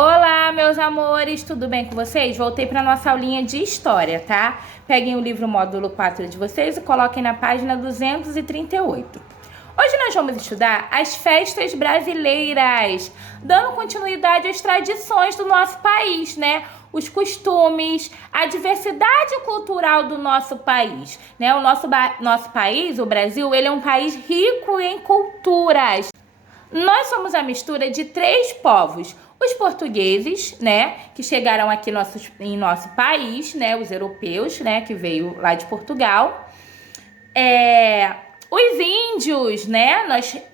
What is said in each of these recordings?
Olá, meus amores, tudo bem com vocês? Voltei para nossa aulinha de história, tá? Peguem o livro módulo 4 de vocês e coloquem na página 238. Hoje nós vamos estudar as festas brasileiras, dando continuidade às tradições do nosso país, né? Os costumes, a diversidade cultural do nosso país, né? O nosso país, o Brasil, ele é um país rico em culturas. Nós somos a mistura de três povos. Os portugueses, né, que chegaram aqui em nosso país, né, os europeus, né, que veio lá de Portugal. Os índios, né,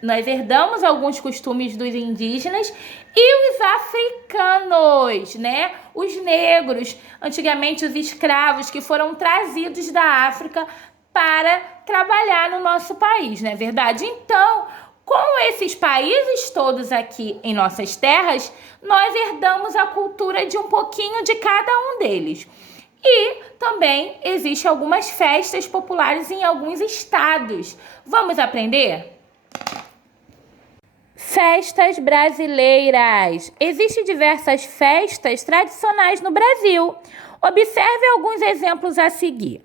nós herdamos alguns costumes dos indígenas. E os africanos, né, os negros, antigamente os escravos que foram trazidos da África para trabalhar no nosso país, não é verdade? Então, com esses países todos aqui em nossas terras, nós herdamos a cultura de um pouquinho de cada um deles. E também existem algumas festas populares em alguns estados. Vamos aprender? Festas brasileiras. Existem diversas festas tradicionais no Brasil. Observe alguns exemplos a seguir.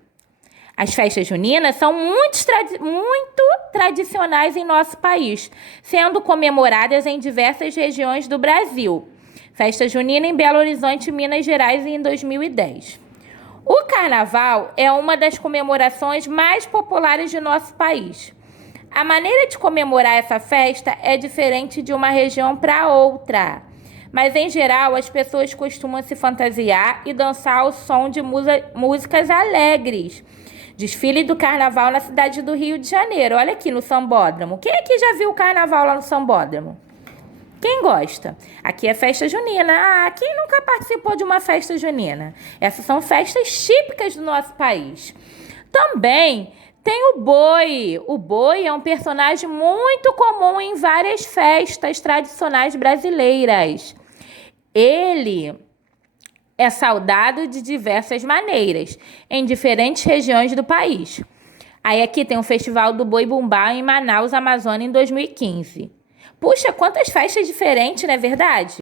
As festas juninas são muito tradicionais em nosso país, sendo comemoradas em diversas regiões do Brasil. Festa junina em Belo Horizonte, Minas Gerais, em 2010. O carnaval é uma das comemorações mais populares de nosso país. A maneira de comemorar essa festa é diferente de uma região para outra. Mas, em geral, as pessoas costumam se fantasiar e dançar ao som de músicas alegres. Desfile do carnaval na cidade do Rio de Janeiro. Olha aqui no Sambódromo. Quem aqui já viu o carnaval lá no Sambódromo? Quem gosta? Aqui é festa junina. Quem nunca participou de uma festa junina? Essas são festas típicas do nosso país. Também tem o boi. O boi é um personagem muito comum em várias festas tradicionais brasileiras. Ele é saudado de diversas maneiras, em diferentes regiões do país. Aí aqui tem o Festival do Boi Bumbá em Manaus, Amazônia, em 2015. Puxa, quantas festas diferentes, não é verdade?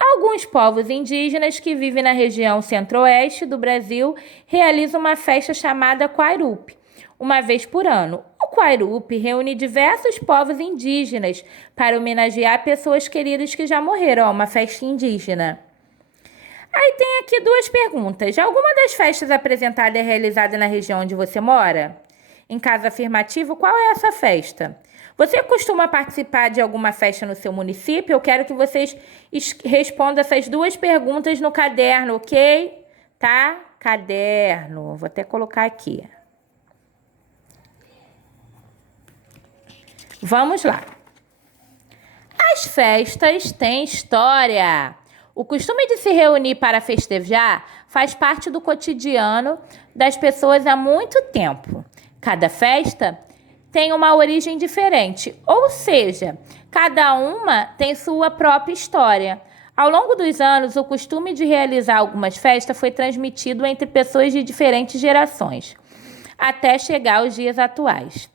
Alguns povos indígenas que vivem na região centro-oeste do Brasil realizam uma festa chamada Quairupi, uma vez por ano. O Quairupi reúne diversos povos indígenas para homenagear pessoas queridas que já morreram. Uma festa indígena. Aí tem aqui duas perguntas. Alguma das festas apresentadas é realizada na região onde você mora? Em caso afirmativo, qual é essa festa? Você costuma participar de alguma festa no seu município? Eu quero que vocês respondam essas duas perguntas no caderno, ok? Tá? Caderno. Vou até colocar aqui. Vamos lá. As festas têm história. O costume de se reunir para festejar faz parte do cotidiano das pessoas há muito tempo. Cada festa tem uma origem diferente, ou seja, cada uma tem sua própria história. Ao longo dos anos, o costume de realizar algumas festas foi transmitido entre pessoas de diferentes gerações, até chegar aos dias atuais.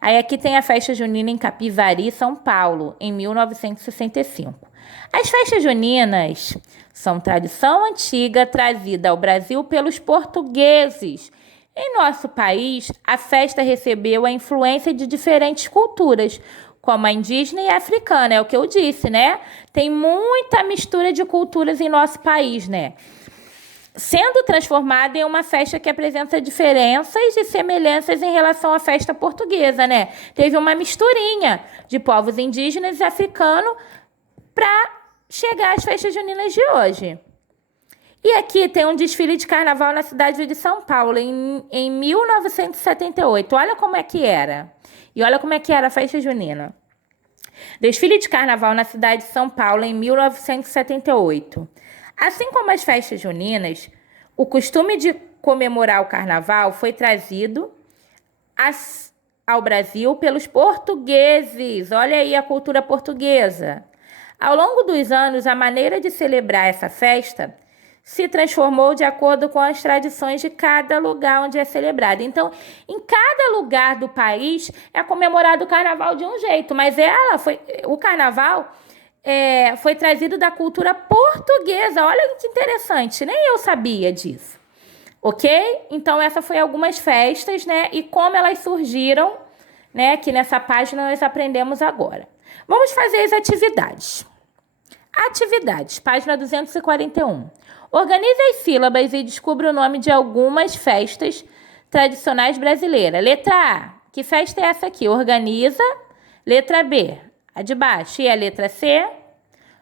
Aí aqui tem a festa junina em Capivari, São Paulo, em 1965. As festas juninas são tradição antiga trazida ao Brasil pelos portugueses. Em nosso país, a festa recebeu a influência de diferentes culturas, como a indígena e a africana, é o que eu disse, né? Tem muita mistura de culturas em nosso país, né? Sendo transformada em uma festa que apresenta diferenças e semelhanças em relação à festa portuguesa, né? Teve uma misturinha de povos indígenas e africanos para chegar às festas juninas de hoje. E aqui tem um desfile de carnaval na cidade de São Paulo, em 1978. Olha como é que era. E olha como é que era a festa junina. Desfile de carnaval na cidade de São Paulo, em 1978. Assim como as festas juninas, o costume de comemorar o carnaval foi trazido ao Brasil pelos portugueses. Olha aí a cultura portuguesa. Ao longo dos anos, a maneira de celebrar essa festa se transformou de acordo com as tradições de cada lugar onde é celebrada. Então, em cada lugar do país é comemorado o carnaval de um jeito, mas o carnaval foi trazido da cultura portuguesa. Olha que interessante, nem eu sabia disso. Ok? Então, essa foi algumas festas, né? E como elas surgiram, né? Aqui nessa página nós aprendemos agora. Vamos fazer as atividades. Atividades, página 241. Organize as sílabas e descubra o nome de algumas festas tradicionais brasileiras. Letra A, que festa é essa aqui? Organiza. Letra B, a de baixo. E a letra C?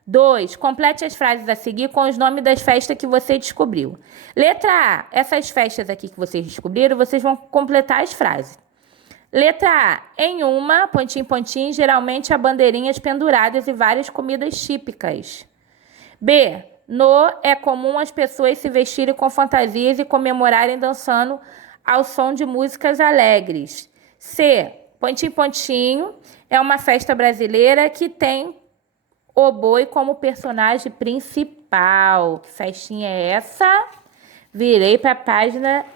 2. Complete as frases a seguir com os nomes das festas que você descobriu. Letra A. Essas festas aqui que vocês descobriram, vocês vão completar as frases. Letra A. Em uma, pontinho, pontinho, geralmente há bandeirinhas penduradas e várias comidas típicas. B. No, é comum as pessoas se vestirem com fantasias e comemorarem dançando ao som de músicas alegres. C. Pontinho, pontinho, é uma festa brasileira que tem o boi como personagem principal. Que festinha é essa? Virei para a página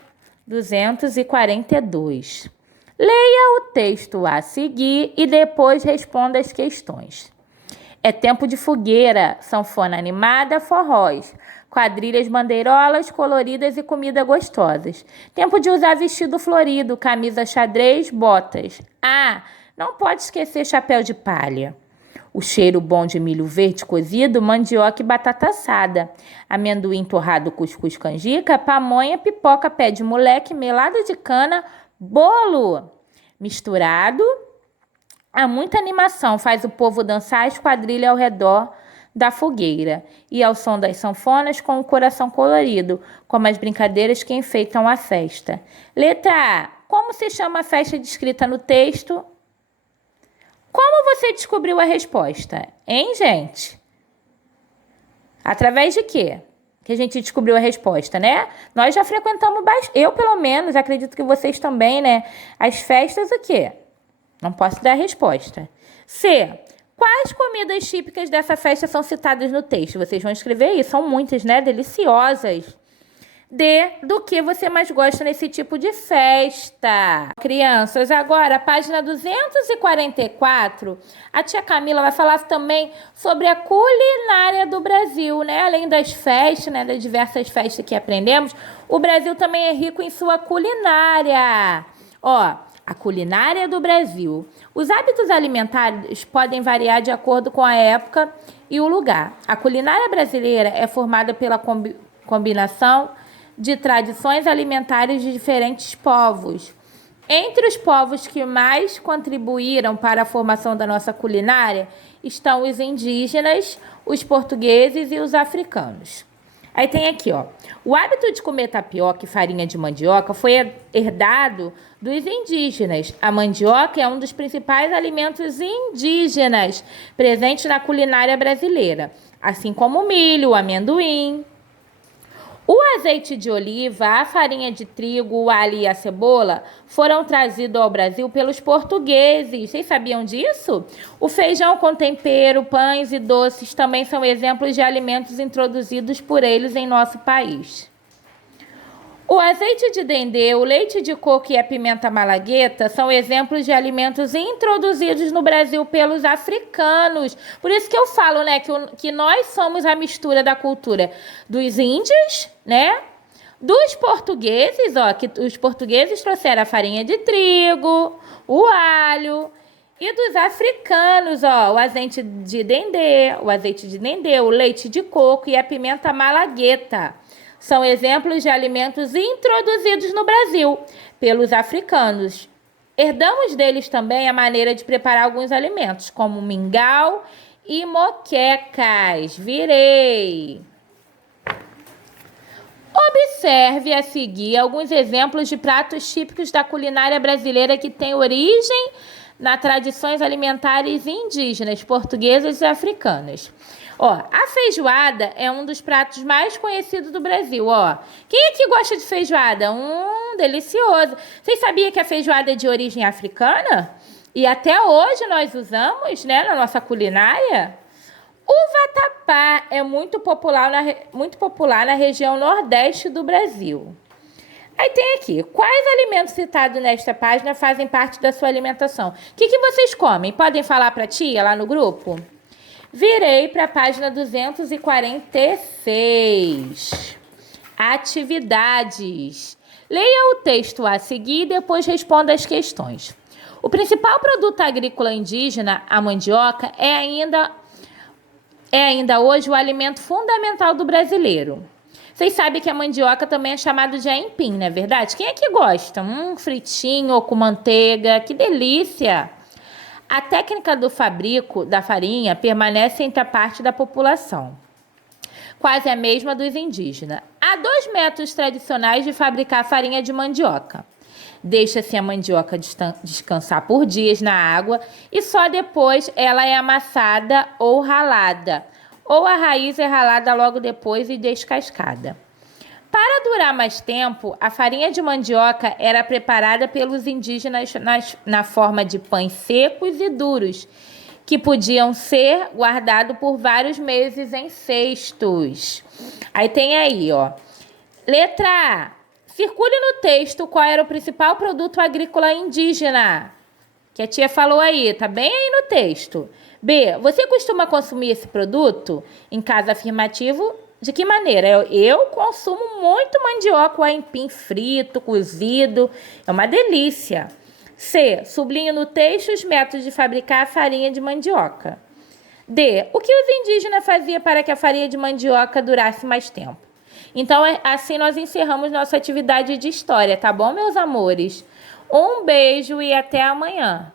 242. Leia o texto a seguir e depois responda as questões. É tempo de fogueira, sanfona animada, forróis, quadrilhas bandeirolas coloridas e comida gostosas. Tempo de usar vestido florido, camisa xadrez, botas. Ah, não pode esquecer chapéu de palha. O cheiro bom de milho verde cozido, mandioca e batata assada. Amendoim torrado, cuscuz canjica, pamonha, pipoca, pé de moleque, melado de cana, bolo. Misturado, há muita animação, faz o povo dançar a esquadrilha ao redor da fogueira. E ao som das sanfonas com o coração colorido, como as brincadeiras que enfeitam a festa. Letra A. Como se chama a festa descrita no texto? Como você descobriu a resposta? Hein, gente? Através de quê? Que a gente descobriu a resposta, né? Nós já frequentamos bastante. Eu, pelo menos, acredito que vocês também, né? As festas, o quê? Não posso dar a resposta. C. Quais comidas típicas dessa festa são citadas no texto? Vocês vão escrever aí. São muitas, né? Deliciosas. D. Do que você mais gosta nesse tipo de festa? Crianças, agora, página 244, a tia Camila vai falar também sobre a culinária do Brasil, né? Além das festas, né? Das diversas festas que aprendemos, o Brasil também é rico em sua culinária. Ó, a culinária do Brasil. Os hábitos alimentares podem variar de acordo com a época e o lugar. A culinária brasileira é formada pela combinação de tradições alimentares de diferentes povos. Entre os povos que mais contribuíram para a formação da nossa culinária estão os indígenas, os portugueses e os africanos. Aí tem aqui, ó. O hábito de comer tapioca e farinha de mandioca foi herdado dos indígenas. A mandioca é um dos principais alimentos indígenas presentes na culinária brasileira, assim como o milho, o amendoim. O azeite de oliva, a farinha de trigo, o alho e a cebola foram trazidos ao Brasil pelos portugueses. Vocês sabiam disso? O feijão com tempero, pães e doces também são exemplos de alimentos introduzidos por eles em nosso país. O azeite de dendê, o leite de coco e a pimenta malagueta são exemplos de alimentos introduzidos no Brasil pelos africanos. Por isso que eu falo, né, que nós somos a mistura da cultura dos índios, né, dos portugueses, ó, que os portugueses trouxeram a farinha de trigo, o alho, e dos africanos, ó, o azeite de dendê, o leite de coco e a pimenta malagueta. São exemplos de alimentos introduzidos no Brasil pelos africanos. Herdamos deles também a maneira de preparar alguns alimentos, como mingau e moquecas. Virei! Observe a seguir alguns exemplos de pratos típicos da culinária brasileira que têm origem nas tradições alimentares indígenas, portuguesas e africanas. Ó, a feijoada é um dos pratos mais conhecidos do Brasil, ó. Quem aqui gosta de feijoada? Delicioso. Vocês sabiam que a feijoada é de origem africana? E até hoje nós usamos, né, na nossa culinária? O vatapá é muito popular na região nordeste do Brasil. Aí tem aqui, quais alimentos citados nesta página fazem parte da sua alimentação? O que vocês comem? Podem falar para a tia lá no grupo? Virei para a página 246. Atividades. Leia o texto a seguir e depois responda as questões. O principal produto agrícola indígena, a mandioca, é ainda hoje o alimento fundamental do brasileiro. Vocês sabem que a mandioca também é chamada de aipim, não é verdade? Quem é que gosta? Fritinho ou com manteiga, que delícia! A técnica do fabrico da farinha permanece entre a parte da população, quase a mesma dos indígenas. Há 2 métodos tradicionais de fabricar farinha de mandioca. Deixa-se a mandioca descansar por dias na água e só depois ela é amassada ou ralada, ou a raiz é ralada logo depois e descascada. Para durar mais tempo, a farinha de mandioca era preparada pelos indígenas na forma de pães secos e duros, que podiam ser guardados por vários meses em cestos. Aí tem aí, ó. Letra A. Circule no texto qual era o principal produto agrícola indígena. Que a tia falou aí, tá bem aí no texto. B. Você costuma consumir esse produto? Em caso afirmativo, de que maneira? Eu consumo muito mandioca, o aipim frito, cozido. É uma delícia. C. Sublinhe no texto os métodos de fabricar a farinha de mandioca. D. O que os indígenas faziam para que a farinha de mandioca durasse mais tempo? Então, assim nós encerramos nossa atividade de história, tá bom, meus amores? Um beijo e até amanhã.